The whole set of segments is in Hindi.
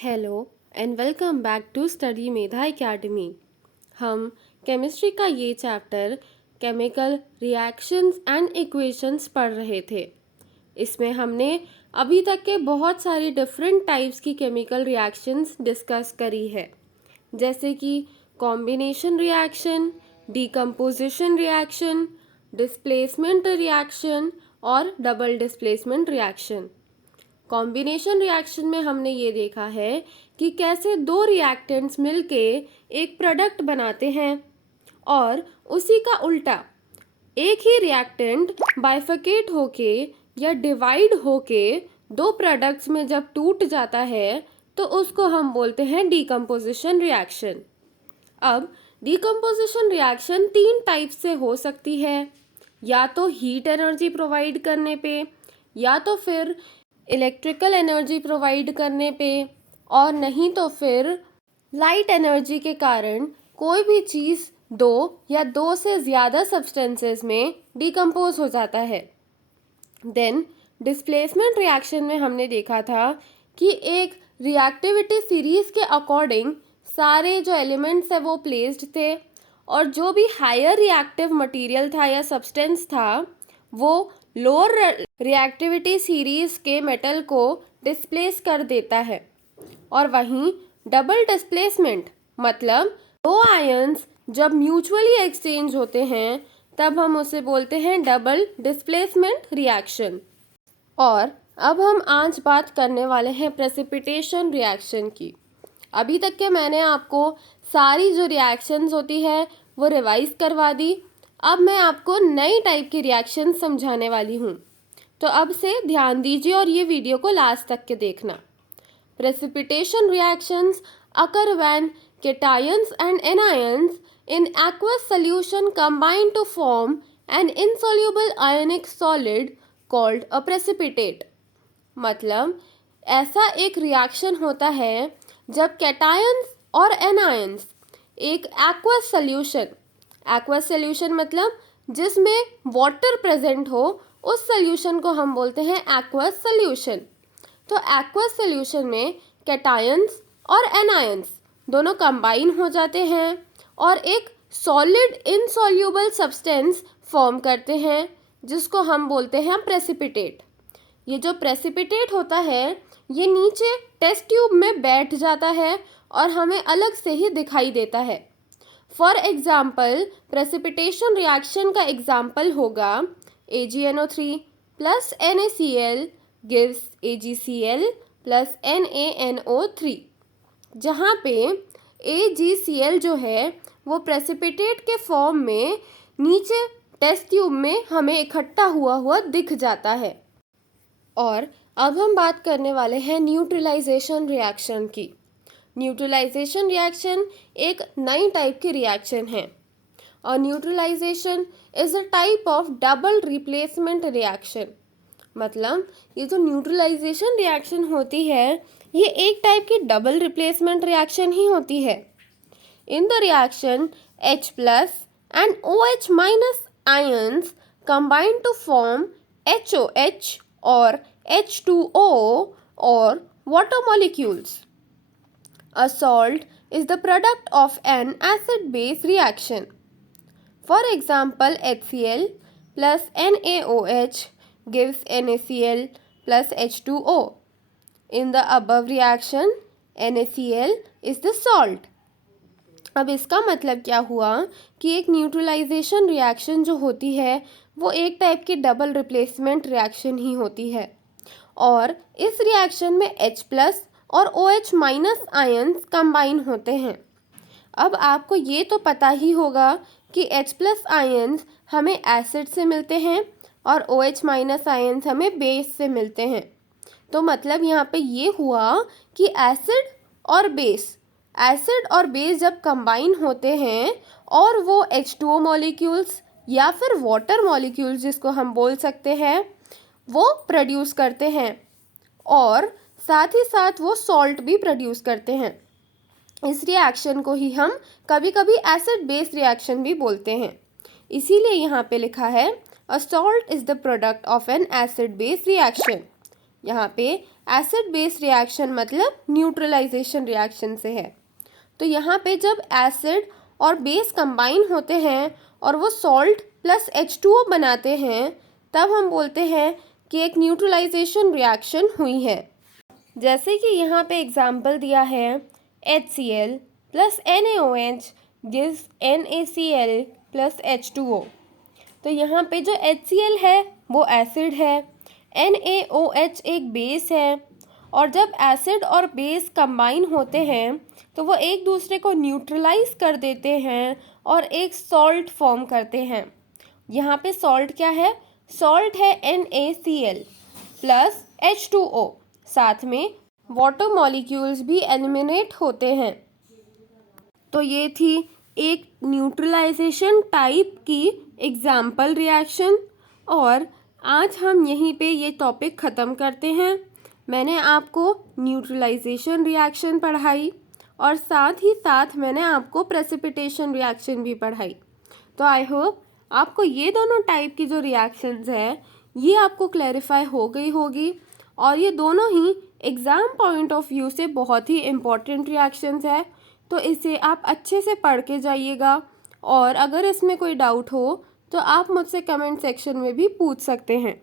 Hello and welcome back to study Medha academy. हम केमिस्ट्री का ये chapter chemical reactions and equations पढ़ रहे थे। इसमें हमने अभी तक के बहुत सारी डिफरेंट टाइप्स की केमिकल रिएक्शंस डिस्कस करी है, जैसे कि combination reaction, decomposition reaction, displacement reaction और double displacement reaction. Combination reaction में हमने ये देखा है कि कैसे दो रिएक्टेंट्स मिलके एक प्रोडक्ट बनाते हैं, और उसी का उल्टा एक ही रिएक्टेंट बाइफरकेट होके या डिवाइड होके दो प्रोडक्ट्स में जब टूट जाता है तो उसको हम बोलते हैं डीकम्पोजिशन रिएक्शन। अब डीकम्पोजिशन रिएक्शन तीन टाइप से हो सकती है, या तो हीट एनर्जी प्रोवाइड करने पे, या तो फिर इलेक्ट्रिकल एनर्जी प्रोवाइड करने पे, और नहीं तो फिर लाइट एनर्जी के कारण कोई भी चीज़ दो या दो से ज़्यादा सब्सटेंसेस में डिकम्पोज हो जाता है। देन डिस्प्लेसमेंट रिएक्शन में हमने देखा था कि एक रिएक्टिविटी सीरीज के अकॉर्डिंग सारे जो एलिमेंट्स है वो प्लेस्ड थे, और जो भी हायर रिएक्टिव मटेरियल था या सब्सटेंस था वो लोअर रिएक्टिविटी सीरीज के मेटल को डिस्प्लेस कर देता है। और वहीं डबल डिस्प्लेसमेंट मतलब दो आयंस जब म्यूचुअली एक्सचेंज होते हैं तब हम उसे बोलते हैं डबल डिस्प्लेसमेंट रिएक्शन। और अब हम आज बात करने वाले हैं प्रेसिपिटेशन रिएक्शन की। अभी तक के मैंने आपको सारी जो रिएक्शंस होती है वो रिवाइज करवा दी। अब मैं आपको नई टाइप की रिएक्शन समझाने वाली हूँ, तो अब से ध्यान दीजिए और ये वीडियो को लास्ट तक के देखना। Precipitation reactions occur when cations and anions in aqueous solution combine to form an insoluble ionic solid called a precipitate। मतलब ऐसा एक रिएक्शन होता है जब कैटायंस और एनायंस एक एक्वस सॉल्यूशन मतलब जिसमें वाटर प्रेजेंट हो, उस सॉल्यूशन को हम बोलते हैं एक्वस सॉल्यूशन। तो एक्वस सॉल्यूशन में कैटायंस और एनायंस दोनों कंबाइन हो जाते हैं और एक सॉलिड इनसॉल्यूबल सब्सटेंस फॉर्म करते हैं जिसको हम बोलते हैं प्रेसिपिटेट। ये जो प्रेसिपिटेट होता है ये नीचे टेस्ट ट्यूब में बैठ जाता है और हमें अलग से ही दिखाई देता है। फॉर एग्जाम्पल प्रेसिपिटेशन रिएक्शन का एग्जाम्पल होगा AgNO3 plus NaCl gives AgCl plus NaNO3, जहाँ पे AgCl जो है वो प्रेसिपिटेट के फॉर्म में नीचे टेस्ट ट्यूब में हमें इकट्ठा हुआ दिख जाता है। और अब हम बात करने वाले हैं न्यूट्रलाइजेशन रिएक्शन की। न्यूट्रलाइजेशन रिएक्शन एक नई टाइप की रिएक्शन है, और neutralisation is a type of double replacement reaction. मतलब ये जो न्यूट्रलाइजेशन रिएक्शन होती है ये एक टाइप की डबल रिप्लेसमेंट रिएक्शन ही होती है। In the reaction H plus and OH minus ions combine to form HOH और H2O और water molecules. A salt is the product of an acid-base reaction. For example, HCl plus NaOH gives NaCl plus H2O. In the above reaction, NaCl is the salt. अब इसका मतलब क्या हुआ कि एक न्यूट्रलाइजेशन रिएक्शन जो होती है वो एक टाइप की डबल रिप्लेसमेंट रिएक्शन ही होती है, और इस रिएक्शन में H प्लस और OH माइनस आयंस कंबाइन होते हैं। अब आपको ये तो पता ही होगा कि H प्लस आयंस हमें एसिड से मिलते हैं और OH माइनस आयंस हमें बेस से मिलते हैं। तो मतलब यहाँ पे ये हुआ कि एसिड और बेस जब कंबाइन होते हैं और वो H2O मॉलिक्यूल्स या फिर वाटर मॉलिक्यूल्स जिसको हम बोल सकते हैं वो प्रोड्यूस करते हैं, और साथ ही साथ वो सॉल्ट भी प्रोड्यूस करते हैं। इस रिएक्शन को ही हम कभी कभी एसिड बेस रिएक्शन भी बोलते हैं। इसीलिए यहाँ पे लिखा है a salt is the product of N acid base reaction. यहाँ पे एसिड बेस रिएक्शन मतलब न्यूट्रलाइजेशन रिएक्शन से है। तो यहाँ पे जब एसिड और बेस कंबाइन होते हैं और वो सॉल्ट प्लस H2O बनाते हैं, तब हम बोलते हैं कि एक न्यूट्रलाइजेशन रिएक्शन हुई है। जैसे कि यहाँ पे एग्जाम्पल दिया है HCl plus NaOH gives NaCl plus H2O। तो यहाँ पे जो HCl है वो एसिड है, NaOH एक बेस है, और जब एसिड और बेस कंबाइन होते हैं तो वो एक दूसरे को न्यूट्रलाइज कर देते हैं और एक सॉल्ट फॉर्म करते हैं। यहाँ पे सॉल्ट क्या है? सॉल्ट है NaCl प्लस H2O, साथ में वाटर मॉलिक्यूल्स भी एलिमिनेट होते हैं। तो ये थी एक न्यूट्रलाइजेशन टाइप की एग्जाम्पल रिएक्शन, और आज हम यहीं पे ये टॉपिक ख़त्म करते हैं। मैंने आपको न्यूट्रलाइजेशन रिएक्शन पढ़ाई और साथ ही साथ मैंने आपको प्रेसिपिटेशन रिएक्शन भी पढ़ाई। तो आई होप आपको ये दोनों टाइप की जो रिएक्शंस है ये आपको क्लैरिफाई हो गई होगी, और ये दोनों ही एग्ज़ाम पॉइंट ऑफ व्यू से बहुत ही इम्पॉर्टेंट रिएक्शंस है। तो इसे आप अच्छे से पढ़ के जाइएगा, और अगर इसमें कोई डाउट हो तो आप मुझसे कमेंट सेक्शन में भी पूछ सकते हैं।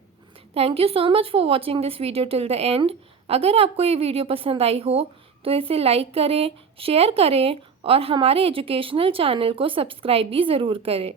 Thank you so much for watching this video till the end. अगर आपको ये वीडियो पसंद आई हो तो इसे लाइक करें, शेयर करें और हमारे एजुकेशनल चैनल को सब्सक्राइब भी ज़रूर करें।